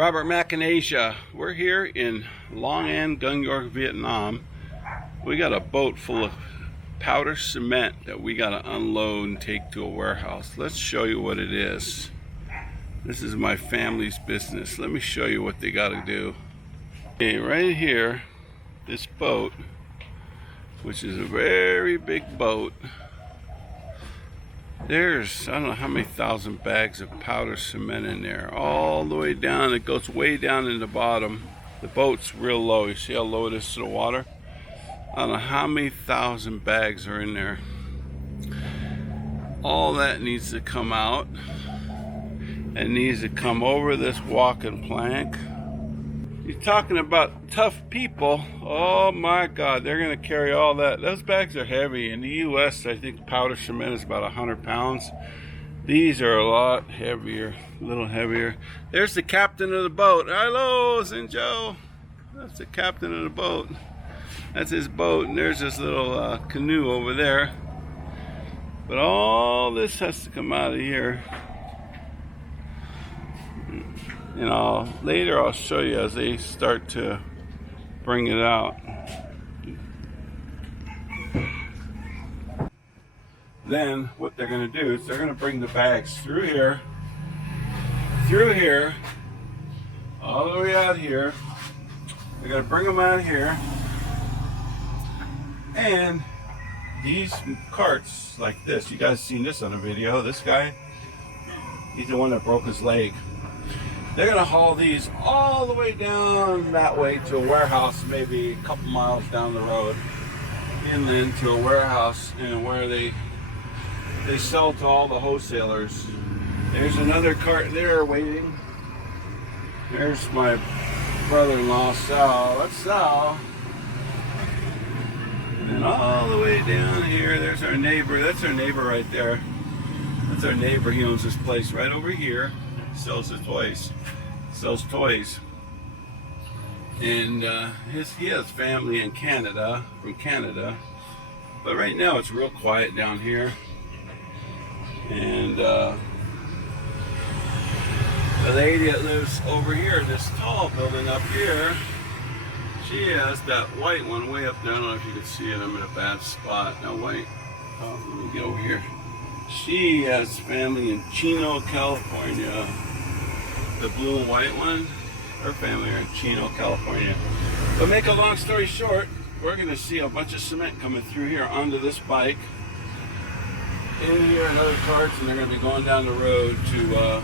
Robert Mack in Asia. We're here in Long An, Giuoc, Vietnam. We got a boat full of powder cement that we got to unload and take to a warehouse. Let's show you what it is. This is my family's business. Let me show you what they got to do. Okay, right here, this boat, which is a very big boat, there's, I don't know how many thousand bags of powder cement in there, all the way down. It goes way down in the bottom. The boat's real low. You see how low it is to the water? I don't know how many thousand bags are in there. All that needs to come out. It needs to come over this walking plank. You're talking about tough people. Oh my God, they're gonna carry all that. Those bags are heavy. In the US, I think powder cement is about 100 pounds. These are a lot heavier, a little heavier. There's the captain of the boat. Hello, Joe. That's the captain of the boat. That's his boat, and there's this little canoe over there. But all this has to come out of here. You know, later I'll show you as they start to bring it out. Then what they're going to do is they're going to bring the bags through here, all the way out here. They're going to bring them out here, and these carts like this, you guys seen this on a video. This guy, he's the one that broke his leg. They're going to haul these all the way down that way to a warehouse, maybe a couple miles down the road, inland to a warehouse, and where they sell to all the wholesalers. There's another cart there waiting. There's my brother-in-law, Sal. That's Sal. And all the way down here, there's our neighbor. That's our neighbor right there. That's our neighbor. He owns this place right over here. Sells his toys. Sells toys. And he has family in Canada, from Canada. But right now it's real quiet down here. And the lady that lives over here, this tall building up here, she has that white one way up there. I don't know if you can see it. I'm in a bad spot. That white. Oh, let me get over here. She has family in Chino, California. The blue and white one, her family are in Chino, California. But make a long story short, we're going to see a bunch of cement coming through here onto this bike. In here, another carts, and they're going to be going down the road to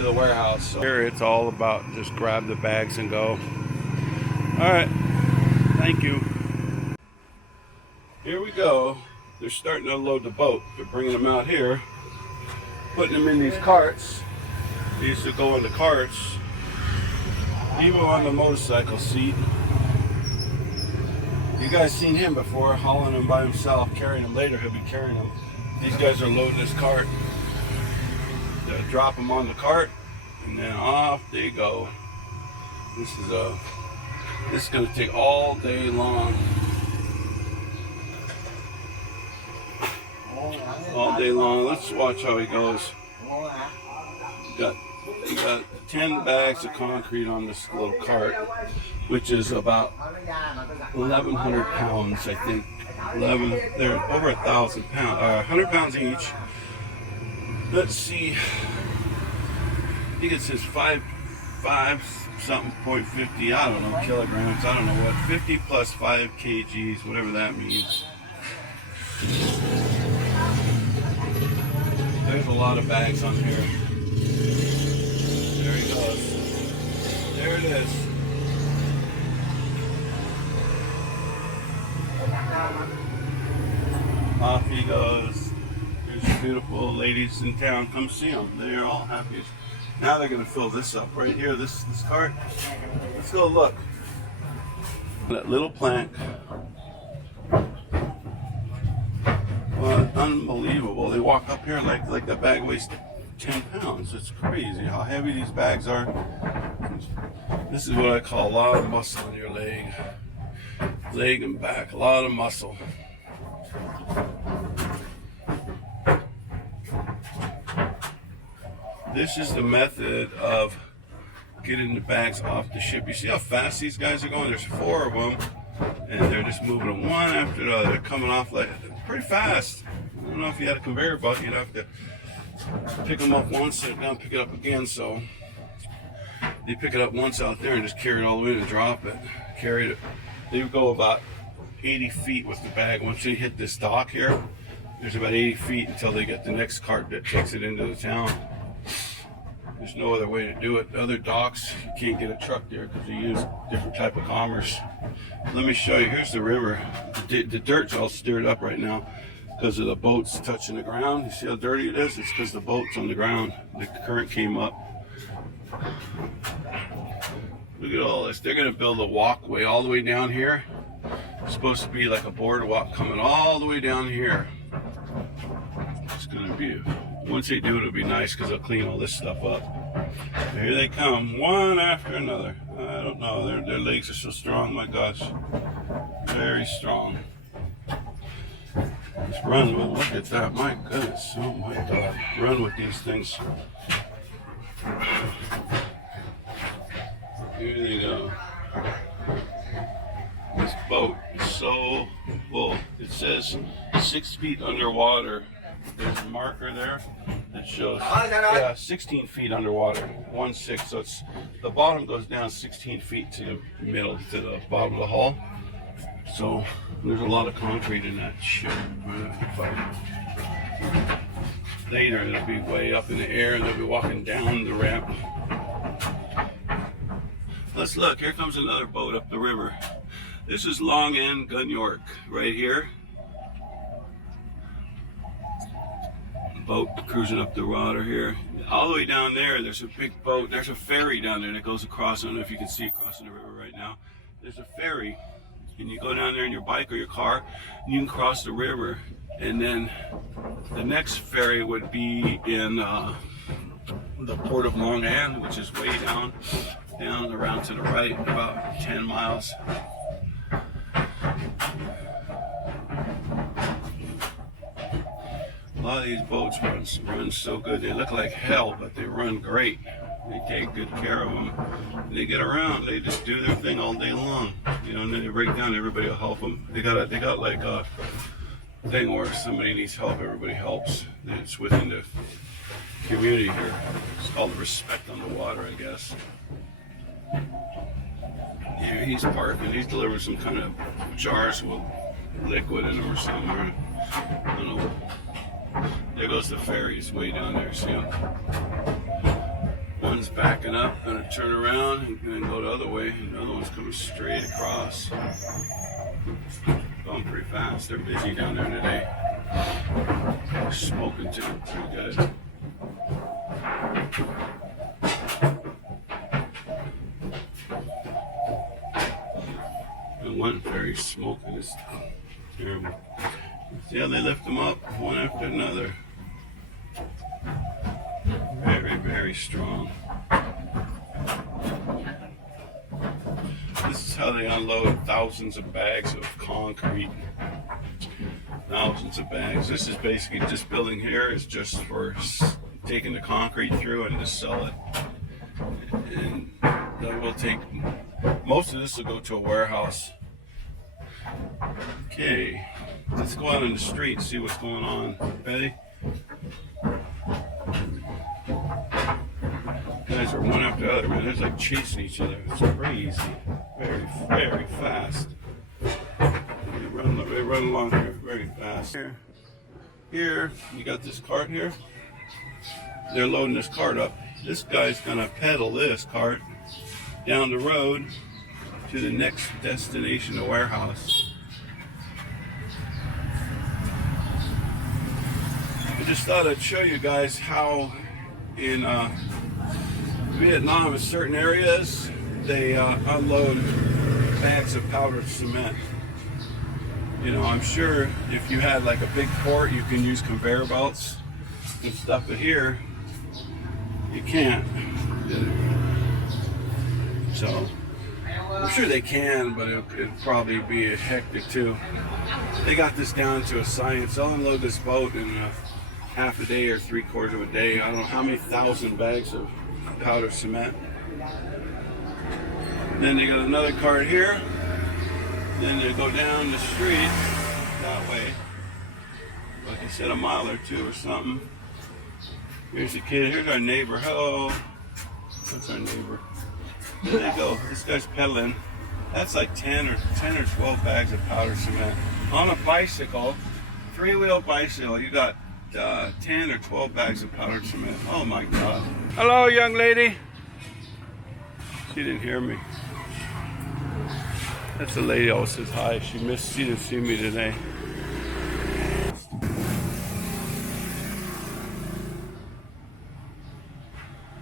the warehouse. So here it's all about just grab the bags and go. All right, thank you. Here we go. They're starting to unload the boat. They're bringing them out here, putting them in these carts. These to go in the carts, even on the motorcycle seat. You guys seen him before, hauling them by himself, carrying them. Later he'll be carrying them. These guys are loading this cart. They'll drop them on the cart, and then off they go. This is going to take all day long. All day long. Let's watch how he goes. We got 10 bags of concrete on this little cart, which is about 1,100 pounds, I think. They're over 1,000 pounds, 100 pounds each. Let's see. I think it says 5 something .50. I don't know, kilograms. I don't know what. 50 plus 5 kgs, whatever that means. There's a lot of bags on here. There he goes. There it is. Off he goes. There's the beautiful ladies in town. Come see them. They're all happy. Now they're going to fill this up right here, this cart. Let's go look. That little plank. Well, unbelievable. They walk up here like that bag weighs 10 pounds. It's crazy how heavy these bags are. This is what I call a lot of muscle in your leg. Leg and back, a lot of muscle. This is the method of getting the bags off the ship. You see how fast these guys are going? There's 4 of them, and they're just moving them one after the other. They're coming off like pretty fast. I don't know if you had a conveyor belt, you'd have to pick them up once and now pick it up again. So they pick it up once out there and just carry it all the way and drop it. Carry it. They go about 80 feet with the bag. Once they hit this dock here, there's about 80 feet until they get the next cart that takes it into the town. There's no other way to do it. The other docks, you can't get a truck there because they use different type of commerce. Let me show you. Here's the river. The dirt's all stirred up right now because of the boats touching the ground. You see how dirty it is? It's because the boat's on the ground. The current came up. Look at all this. They're going to build a walkway all the way down here. It's supposed to be like a boardwalk coming all the way down here. It's going to be, once they do it, it'll be nice because they'll clean all this stuff up. Here they come, one after another. I don't know, their legs are so strong, my gosh. Very strong. Let's run with, look at that, my goodness, oh my God. Run with these things. Here they go. This boat is so full. It says 6 feet underwater. There's a marker there that shows 16 feet underwater. 1/6. So it's the bottom goes down 16 feet to the middle, to the bottom of the hull. So there's a lot of concrete in that ship. Later it'll be way up in the air and they'll be walking down the ramp. Let's look. Here comes another boat up the river. This is Long End Giuoc right here. Boat cruising up the water here. All the way down there, there's a big boat. There's a ferry down there that goes across. I don't know if you can see across the river right now. There's a ferry, and you go down there in your bike or your car, and you can cross the river. And then the next ferry would be in the port of Long End, which is way down around to the right, about 10 miles. A lot of these boats run so good. They look like hell, but they run great. They take good care of them. They get around. They just do their thing all day long. You know, and then they break down. Everybody will help them. They got like a thing where if somebody needs help, everybody helps. It's within the community here. It's called respect on the water, I guess. Yeah, he's parking. He's delivering some kind of jars with liquid in them or something. I don't know. There goes the ferries way down there, see them? One's backing up, gonna turn around and then go the other way, and the other one's coming straight across. Going pretty fast. They're busy down there today. They're smoking too, pretty good. And one ferry's smoking, it's terrible. See how they lift them up one after another. Very, very strong. This is how they unload thousands of bags of concrete. Thousands of bags. This is basically just building here is just for taking the concrete through and just sell it. And that will take, most of this will go to a warehouse. Okay. Let's go out on the street and see what's going on. Ready? Guys are one after the other, man. They're like chasing each other. It's crazy. Very, very fast. They run along here very fast. Here, you got this cart here. They're loading this cart up. This guy's gonna pedal this cart down the road to the next destination, the warehouse. I just thought I'd show you guys how in Vietnam in certain areas they unload bags of powdered cement. You know, I'm sure if you had like a big port you can use conveyor belts and stuff, but here you can't. So I'm sure they can, but it'd probably be hectic too. They got this down to a science. They'll unload this boat in half a day or 3/4 of a day. I don't know how many thousand bags of powdered cement. Then they got another cart here. Then they go down the street that way. Like I said, a mile or two or something. Here's the kid. Here's our neighbor. Hello. That's our neighbor. There they go. This guy's pedaling. That's like 10 or 12 bags of powder cement. On a bicycle, three-wheel bicycle, you got 10 or 12 bags of powdered cement. Oh my God. Hello, young lady. She didn't hear me. That's the lady always says hi. She didn't see me today.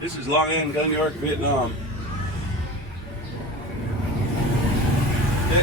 This is Long Island, Giuoc, Vietnam.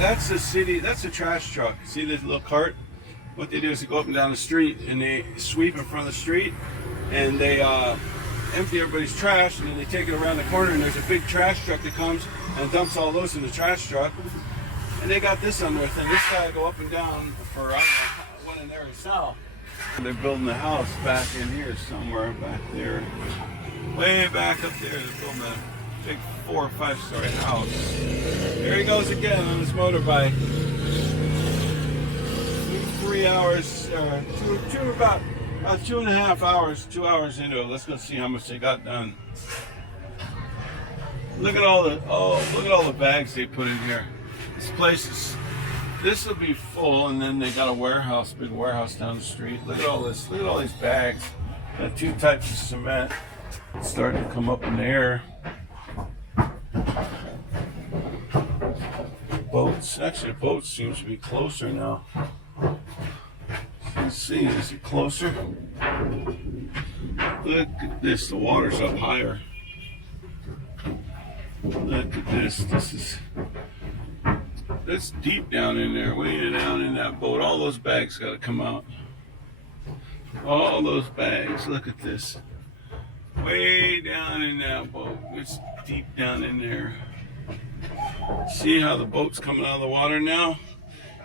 That's the city, that's a trash truck. See this little cart? What they do is they go up and down the street and they sweep in front of the street and they empty everybody's trash and then they take it around the corner and there's a big trash truck that comes and dumps all those in the trash truck. And they got this on their thing. This guy go up and down for, I don't know, what in there to sell. They're building a house back in here somewhere back there. Way back up there, they're building a big 4 or 5 story house. There he goes again on his motorbike. 3 hours, about 2.5 hours, 2 hours into it. Let's go see how much they got done. Look at all the bags they put in here. This place is, this will be full, and then they got a warehouse, big warehouse down the street. Look at all this. Look at all these bags. Got 2 types of cement. It's starting to come up in the air. Boats. Actually, the boat seems to be closer now. Let's see, is it closer? Look at this. The water's up higher. Look at this. That's deep down in there, way down in that boat. All those bags got to come out. All those bags. Look at this. Way down in that boat. It's deep down in there. See how the boat's coming out of the water now?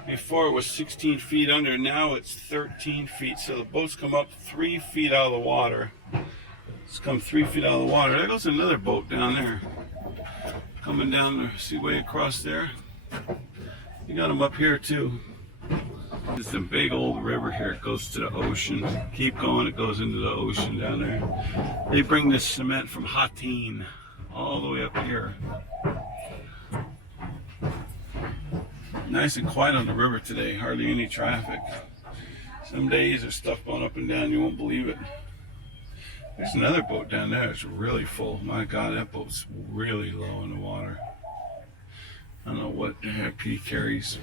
Before it was 16 feet under, now it's 13 feet. So the boat's come up 3 feet out of the water. It's come 3 feet out of the water. There goes another boat down there. Coming down there, see way across there? You got them up here too. It's a big old river here. It goes to the ocean. Keep going, it goes into the ocean down there. They bring this cement from Hattin all the way up here. Nice and quiet on the river today. Hardly any traffic. Some days there's stuff going up and down. You won't believe it. There's another boat down there. It's really full. My God, that boat's really low in the water. I don't know what the heck he carries.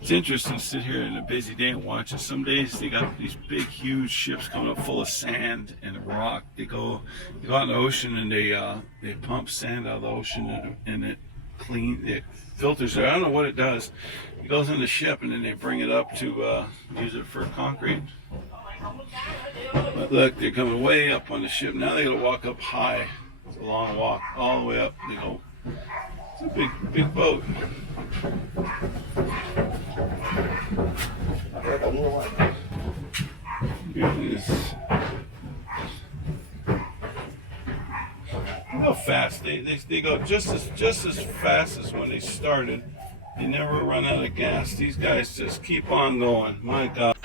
It's interesting to sit here in a busy day and watch it. Some days they got these big, huge ships coming up full of sand and rock. They go out in the ocean and they pump sand out of the ocean and it filters it. I don't know what it does. It goes in the ship and then they bring it up to use it for concrete. But look, they're coming way up on the ship. Now they got to walk up high. It's a long walk all the way up. They go. It's a big boat. Look how fast they go, just as fast as when they started. They never run out of gas. These guys just keep on going. My God.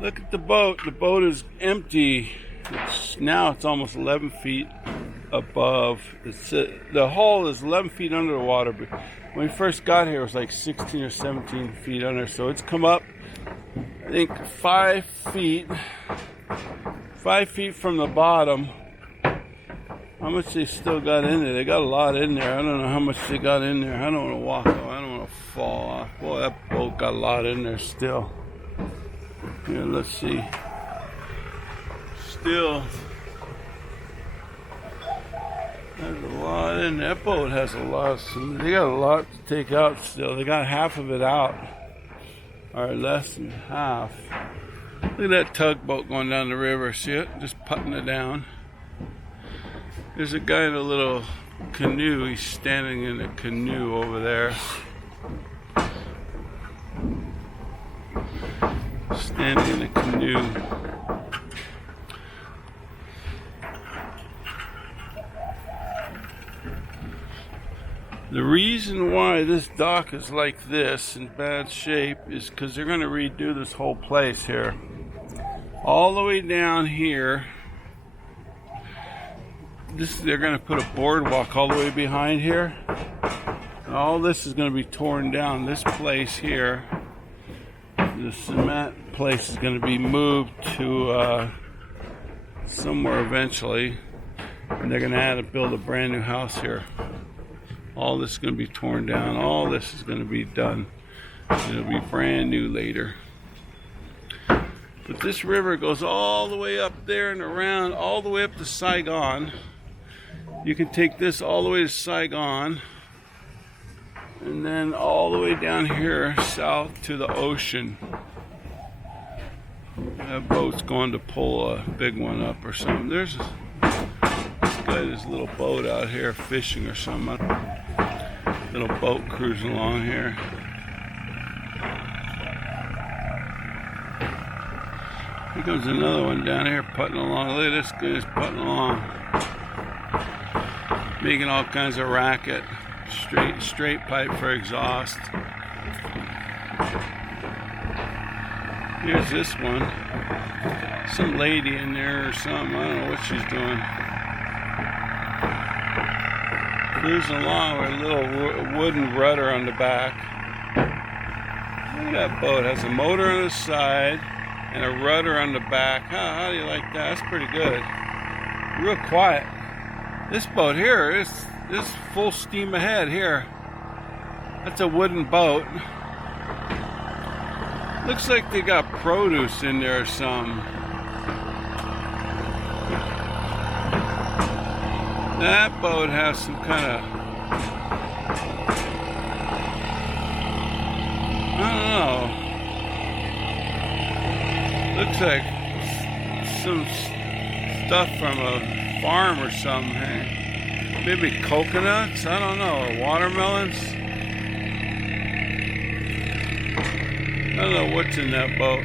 Look at the boat. The boat is empty. Now it's almost 11 feet above. The hull is 11 feet under the water, but when we first got here it was like 16 or 17 feet under, so it's come up I think 5 feet from the bottom. How much they still got in there? They got a lot in there. I don't know how much they got in there. I don't want to walk off. I don't want to fall off. Boy, that boat got a lot in there still. Here, let's see. Still, there's a lot in there. That boat has a lot. They got a lot to take out still. They got half of it out, or less than half. Look at that tugboat going down the river. See it? Just putting it down. There's a guy in a little canoe. He's standing in a canoe over there. Standing in a canoe. The reason why this dock is like this in bad shape is because they're going to redo this whole place here. All the way down here. They're going to put a boardwalk all the way behind here. And all this is going to be torn down. This place here, the cement place, is going to be moved to somewhere eventually. And they're going to build a brand new house here. All this is going to be torn down. All this is going to be done. It'll be brand new later. But this river goes all the way up there and around, all the way up to Saigon. You can take this all the way to Saigon. And then all the way down here south to the ocean. That boat's going to pull a big one up or something. There's this little boat out here fishing or something. Little boat cruising along here. Here comes another one down here putting along. Look at this guy's putting along. Making all kinds of racket. Straight pipe for exhaust. Here's this one. Some lady in there or something. I don't know what she's doing. Cruising along with a little wooden rudder on the back. Look at that boat. It has a motor on the side and a rudder on the back. How do you like that? That's pretty good. Real quiet. This boat here is full steam ahead here. That's a wooden boat. Looks like they got produce in there or something. That boat has some kind of, I don't know. Looks like some stuff from a farm or something. Hey? Maybe coconuts? I don't know. Or watermelons? I don't know what's in that boat.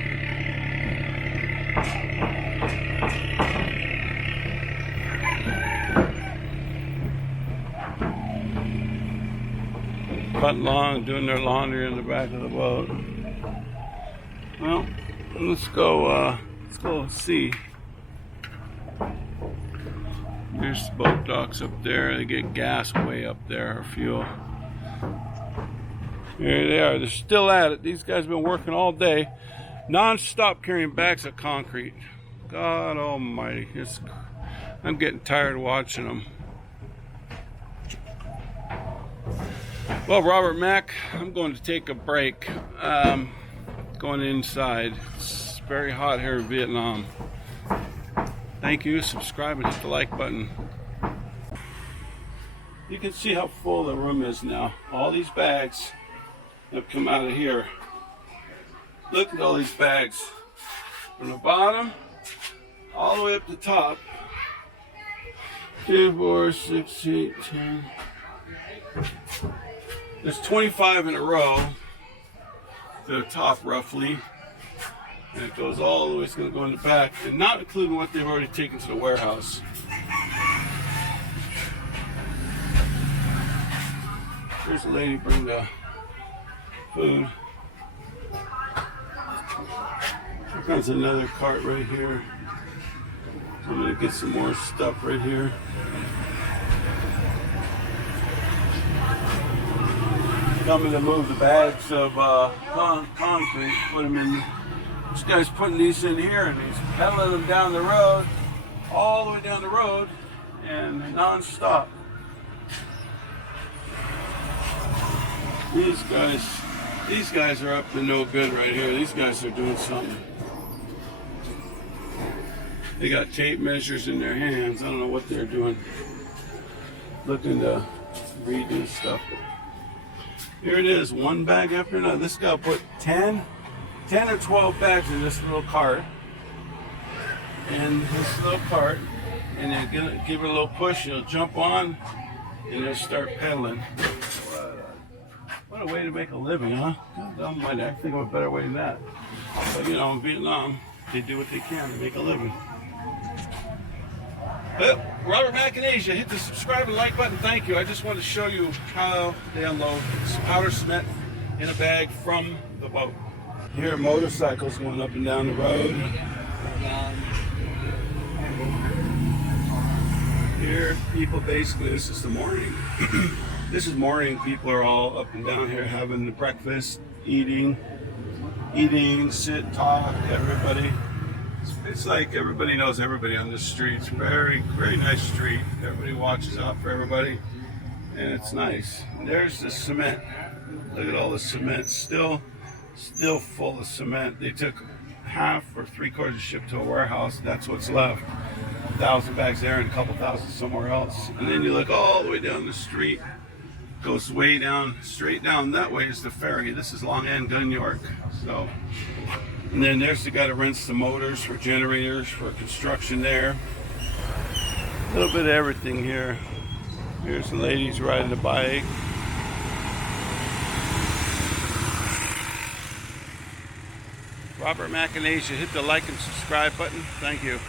Putting along, doing their laundry in the back of the boat. Well, let's go see. There's boat docks up there. They get gas way up there, or fuel. Here they are. They're still at it. These guys have been working all day, non-stop carrying bags of concrete. God almighty. I'm getting tired watching them. Well, Robert Mack, I'm going to take a break. Going inside. It's very hot here in Vietnam. Thank you. Subscribe and hit the like button. You can see how full the room is now. All these bags have come out of here. Look at all these bags. From the bottom all the way up the top. 2, 4, 6, 8, 10. There's 25 in a row to the top roughly. And it goes all the way, it's going to go in the back, and not including what they've already taken to the warehouse. There's a lady bring the food. Here comes another cart right here. I'm going to get some more stuff right here. Coming to move the bags of concrete, put them in. This guy's putting these in here and he's pedaling them down the road, all the way down the road, and non-stop. These guys are up to no good right here. These guys are doing something. They got tape measures in their hands. I don't know what they're doing. Looking to redo stuff. Here it is, one bag after another. This guy put 10 or 12 bags in this little cart. And then give it a little push, it'll jump on, and it'll start pedaling. What a way to make a living, huh? I think of a better way than that. But you know, in Vietnam, they do what they can to make a living. Well, Robert Macanasia, hit the subscribe and like button. Thank you. I just wanted to show you how they unload powder cement in a bag from the boat. Here are motorcycles going up and down the road. Here, people basically, this is the morning. This is morning. People are all up and down here having the breakfast, eating, sit, talk, everybody. It's like everybody knows everybody on this street. It's very, very nice street. Everybody watches out for everybody, and it's nice. And there's the cement. Look at all the cement. Still full of cement. They took half or 3/4 shipped to a warehouse. That's what's left. 1,000 bags there and a couple thousand somewhere else. And then you look all the way down the street. Goes way down, straight down. That way is the ferry. This is Long End, Giuoc. So. And then there's the guy that rents the motors for generators for construction there. A little bit of everything here. Here's the ladies riding a bike. Robert Macanasia, hit the like and subscribe button. Thank you.